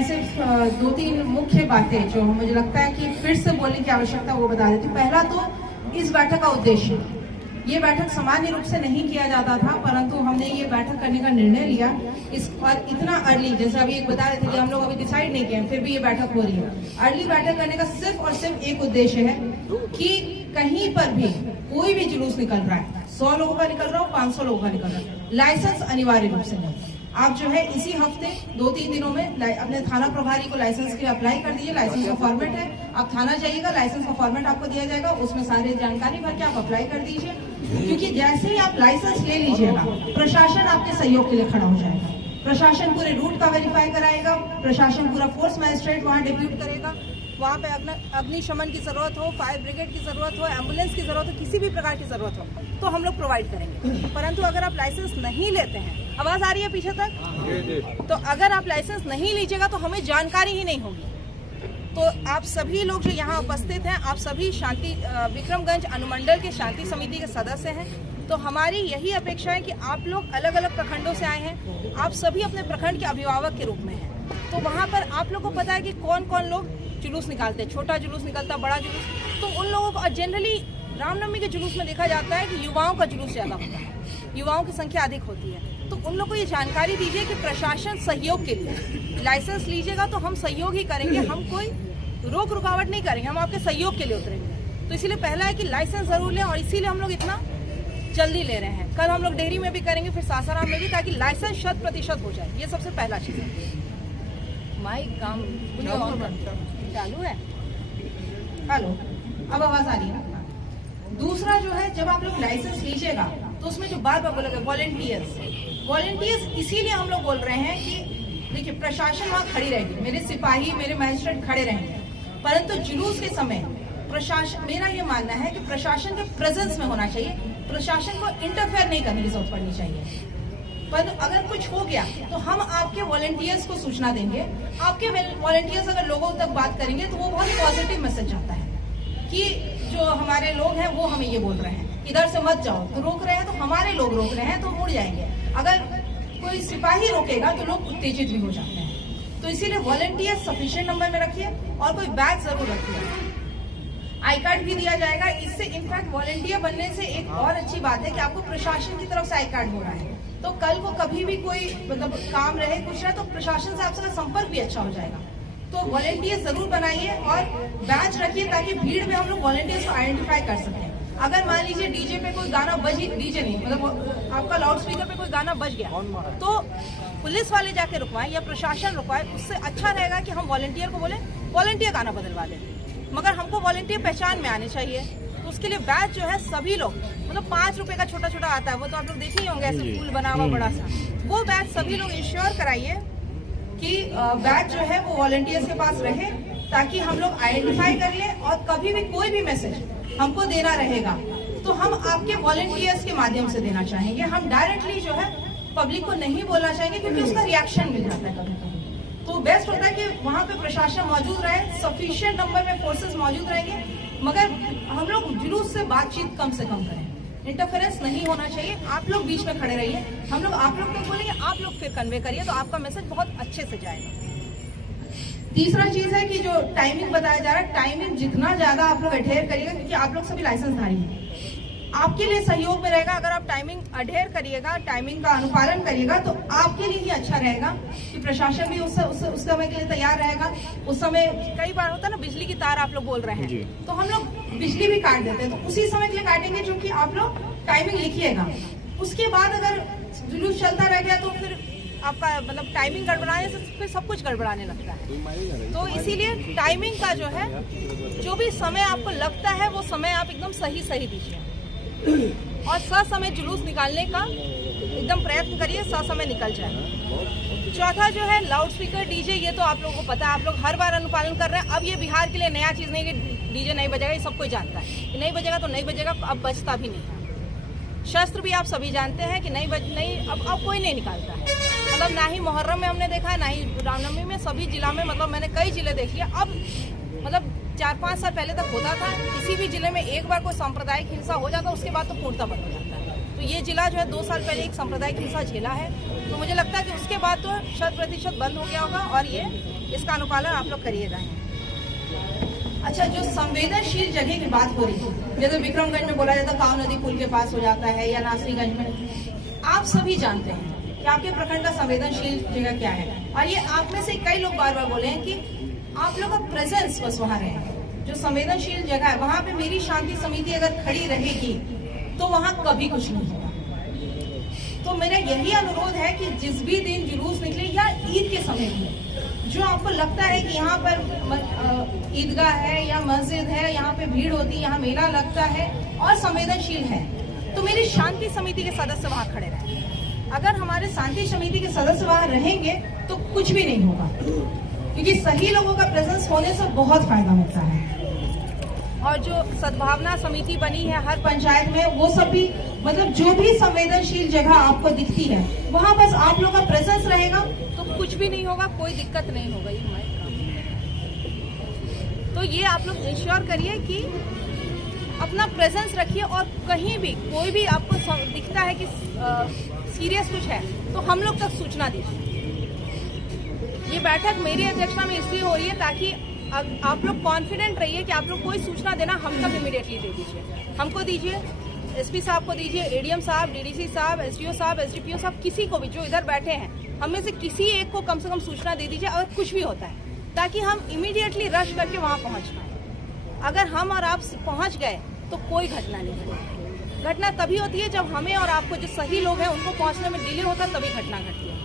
मैं सिर्फ दो तीन मुख्य बातें जो मुझे लगता है कि फिर से बोलने की आवश्यकता वो बता देती हूँ। पहला तो इस बैठक का उद्देश्य, ये बैठक सामान्य रूप से नहीं किया जाता था, परंतु हमने ये बैठक करने का निर्णय लिया इस और इतना अर्ली, जैसे अभी एक बता रहे थे कि हम लोग अभी डिसाइड नहीं किए, फिर भी ये बैठक हो रही है। अर्ली बैठक करने का सिर्फ और सिर्फ एक उद्देश्य है कि कहीं पर भी कोई भी जुलूस निकल रहा है, 100 लोगों का निकल रहा हो, 500 लोगों का निकल रहा है, लाइसेंस अनिवार्य रूप से नहीं। आप जो है इसी हफ्ते 2-3 दिनों में अपने थाना प्रभारी को लाइसेंस के लिए अप्लाई कर दीजिए। लाइसेंस का फॉर्मेट है, आप थाना जाइएगा, लाइसेंस का फॉर्मेट आपको दिया जाएगा, उसमें सारी जानकारी भर के आप अप्लाई कर दीजिए। क्योंकि जैसे ही आप लाइसेंस ले लीजिएगा, प्रशासन आपके सहयोग के लिए खड़ा हो जाएगा। प्रशासन पूरे रूट का वेरीफाई कराएगा, प्रशासन पूरा फोर्स मजिस्ट्रेट वहाँ डिप्यूट करेगा। वहाँ पे अग्निशमन की जरूरत हो, फायर ब्रिगेड की जरूरत हो, एम्बुलेंस की जरूरत हो, किसी भी प्रकार की जरूरत हो तो हम लोग प्रोवाइड करेंगे। परंतु अगर आप लाइसेंस नहीं लेते हैं, आवाज आ रही है पीछे तक, तो अगर आप लाइसेंस नहीं लीजिएगा तो हमें जानकारी ही नहीं होगी। तो आप सभी लोग जो यहाँ उपस्थित हैं, आप सभी शांति विक्रमगंज अनुमंडल के शांति समिति के सदस्य हैं। तो हमारी यही अपेक्षा है कि आप लोग अलग अलग प्रखंडों से आए हैं, आप सभी अपने प्रखंड के अभिभावक के रूप में हैं। तो वहाँ पर आप लोग को पता है कि कौन कौन लोग जुलूस निकालते हैं, छोटा जुलूस निकलता, बड़ा जुलूस। तो उन लोगों को जनरली रामनवमी के जुलूस में देखा जाता है कि युवाओं का जुलूस ज्यादा होता है, युवाओं की संख्या अधिक होती है। तो उन लोगों को ये जानकारी दीजिए कि प्रशासन सहयोग के लिए लाइसेंस लीजिएगा तो हम सहयोग ही करेंगे, हम कोई रोक रुकावट नहीं करेंगे, हम आपके सहयोग के लिए उतरेंगे। तो इसीलिए पहला है कि लाइसेंस जरूर लें, और इसीलिए हम लोग इतना जल्दी ले रहे हैं। कल हम लोग डेहरी में भी करेंगे, फिर सासाराम में भी, ताकि लाइसेंस 100% हो जाए। ये सबसे पहला चीज है। माइक काम चालू है, हेलो, अब आवाज आ रही है। दूसरा जो है, जब आप लोग लाइसेंस लीजिएगा तो उसमें जो बार बार बोलेगा वॉलंटियर्स इसीलिए हम लोग बोल रहे हैं कि देखिए प्रशासन वहाँ खड़ी रहेगी, मेरे सिपाही, मेरे मजिस्ट्रेट खड़े रहेंगे, परंतु जुलूस के समय प्रशासन, मेरा ये मानना है कि प्रशासन के प्रेजेंस में होना चाहिए, प्रशासन को इंटरफेयर नहीं करने की जरूरत पड़नी चाहिए। पर अगर कुछ हो गया तो हम आपके वॉलंटियर्स को सूचना देंगे। आपके वॉलंटियर्स अगर लोगों तक बात करेंगे तो वो बहुत पॉजिटिव मैसेज जाता है कि जो हमारे लोग हैं वो हमें ये बोल रहे हैं इधर से मत जाओ, तो रोक रहे हैं, तो हमारे लोग रोक रहे हैं तो मुड़ जाएंगे। अगर कोई सिपाही रोकेगा तो लोग उत्तेजित भी हो जाते हैं। तो इसीलिए वॉलंटियर सफिशिएंट नंबर में रखिए, और कोई बैग जरूर रखिए। आई कार्ड भी दिया जाएगा। इससे इनफैक्ट वॉलंटियर बनने से एक और अच्छी बात है कि आपको प्रशासन की तरफ से आई कार्ड हो रहा है, तो कल को कभी भी कोई मतलब काम रहे, कुछ रहे, तो प्रशासन से आपका संपर्क भी अच्छा हो जाएगा। तो वॉलंटियर जरूर बनाइए और बैच रखिए, ताकि भीड़ में हम लोग वॉलंटियर्स को आइडेंटिफाई कर सकें। अगर मान लीजिए डीजे पे कोई गाना डीजे नहीं, मतलब आपका लाउड स्पीकर पे कोई गाना बज गया, तो पुलिस वाले जाके रुकवाएं या प्रशासन रुकवाए, उससे अच्छा रहेगा कि हम वॉलंटियर को बोले वॉलंटियर गाना बदलवा दें। मगर हमको वॉलंटियर पहचान में आने चाहिए, तो उसके लिए बैच जो है सभी लोग, मतलब 5 रुपए का छोटा छोटा आता है, वो तो आप लोग देखे ही होंगे, ऐसे फूल बना हुआ बड़ा सा, वो बैच सभी लोग इंश्योर कराइए कि बैच जो है वो वॉलंटियर्स के पास रहे, ताकि हम लोग आइडेंटिफाई कर ले, और कभी भी कोई भी मैसेज हमको देना रहेगा तो हम आपके वॉलंटियर्स के माध्यम से देना चाहेंगे। हम डायरेक्टली जो है पब्लिक को नहीं बोलना चाहेंगे, क्योंकि उसका रिएक्शन मिल जाता है कभी कभी। तो बेस्ट होता है कि वहाँ पे प्रशासन मौजूद रहे, सफिशिएंट नंबर में फोर्सेस मौजूद रहेंगे, मगर हम लोग जुलूस से बातचीत कम से कम करें, इंटरफेरेंस नहीं होना चाहिए। आप लोग बीच में खड़े रहिए, हम लोग आप लोग तक बोलेंगे, आप लोग फिर कन्वे करिए, तो आपका मैसेज बहुत अच्छे से जाएगा। तीसरा चीज है कि जो टाइमिंग बताया जा रहा है, टाइमिंग जितना ज्यादा आप लोग अडेयर करिएगा, क्योंकि आप लोग सभी लाइसेंसधारी हैं, आपके लिए सहयोग में रहेगा। अगर आप टाइमिंग अडेयर करिएगा, टाइमिंग का अनुपालन करिएगा, तो आपके लिए ही अच्छा रहेगा कि प्रशासन भी उस समय के लिए तैयार रहेगा। उस समय कई बार होता है ना, बिजली की तार आप लोग बोल रहे हैं, तो हम लोग बिजली भी काट देते हैं, तो उसी समय के लिए काटेंगे जो कि आप लोग टाइमिंग लिखिएगा। उसके बाद अगर जुलूस चलता रह गया तो फिर आपका मतलब टाइमिंग गड़बड़ाने से फिर सब कुछ गड़बड़ाने लगता है। तो इसीलिए टाइमिंग का जो है, जो भी समय आपको लगता है वो समय आप एकदम सही दीजिए, और ससमय जुलूस निकालने का एकदम प्रयत्न करिए, ससमय निकल जाए। चौथा जो है लाउड स्पीकर डीजे, ये तो आप लोगों को पता है, आप लोग हर बार अनुपालन कर रहे हैं। अब ये बिहार के लिए नया चीज नहीं कि डीजे नहीं बजेगा, ये सब कोई जानता है, नहीं बजेगा तो नहीं बजेगा, अब बजता भी नहीं है। शस्त्र भी आप सभी जानते हैं कि अब कोई नहीं निकालता है, मतलब ना ही मुहर्रम में हमने देखा है, ना ही रामनवमी में, सभी जिला में, मतलब मैंने कई जिले देख लिया। अब मतलब 4-5 साल पहले तक होता था, किसी भी जिले में एक बार कोई सांप्रदायिक हिंसा हो जाता, उसके बाद तो पूर्णतः बंद हो जाता है। तो ये जिला जो है 2 साल पहले एक सांप्रदायिक हिंसा झेला है, तो मुझे लगता है कि उसके बाद तो 100% बंद हो गया होगा और ये इसका अनुपालन आप लोग करिएगा। अच्छा, जो संवेदनशील जगह की बात हो रही है, जैसे विक्रमगंज में बोला जाता है काव नदी पुल के पास हो जाता है, या नासरीगंज में, आप सभी जानते हैं कि आपके प्रखंड का संवेदनशील जगह क्या है। और ये आप में से कई लोग बार बार बोले हैं कि आप लोग का प्रेजेंस बस वहाँ रहे। जो संवेदनशील जगह है वहाँ पे मेरी शांति समिति अगर खड़ी रहेगी तो वहाँ कभी कुछ नहीं होगा। तो मेरा यही अनुरोध है कि जिस भी दिन जुलूस निकले या ईद के समय में, जो आपको लगता है कि यहाँ पर ईदगाह है या मस्जिद है, यहाँ पे भीड़ होती है, यहाँ मेला लगता है और संवेदनशील है, तो मेरी शांति समिति के सदस्य वहाँ खड़े रहें। अगर हमारे शांति समिति के सदस्य वहाँ रहेंगे तो कुछ भी नहीं होगा, क्योंकि सही लोगों का प्रेजेंस होने से बहुत फायदा होता है। और जो सद्भावना समिति बनी है हर पंचायत में, वो सब भी मतलब जो भी संवेदनशील जगह आपको दिखती है वहाँ बस आप लोग का प्रेजेंस रहेगा तो कुछ भी नहीं होगा, कोई दिक्कत नहीं होगा। ये हमारे काम, तो ये आप लोग इंश्योर करिए कि अपना प्रेजेंस रखिए और कहीं भी कोई भी आपको दिखता है कि सीरियस कुछ है तो हम लोग तक सूचना दीजिए। ये बैठक मेरी अध्यक्षता में इसलिए हो रही है ताकि आप लोग कॉन्फिडेंट रहिए कि आप लोग कोई सूचना देना हम तक इमीडिएटली दे दीजिए, हमको दीजिए, एसपी साहब को दीजिए, एडीएम साहब, डीडीसी साहब, एसडीओ साहब, एसडीपीओ साहब, किसी को भी जो इधर बैठे हैं, हम में से किसी एक को कम से कम सूचना दे दीजिए अगर कुछ भी होता है, ताकि हम इमीडिएटली रश करके वहाँ पहुँच पाए। अगर हम और आप पहुँच गए तो कोई घटना नहीं घटेगी। घटना तभी होती है जब हमें और आपको जो सही लोग हैं उनको पहुँचने में डिले होता है, तभी घटना घटती है।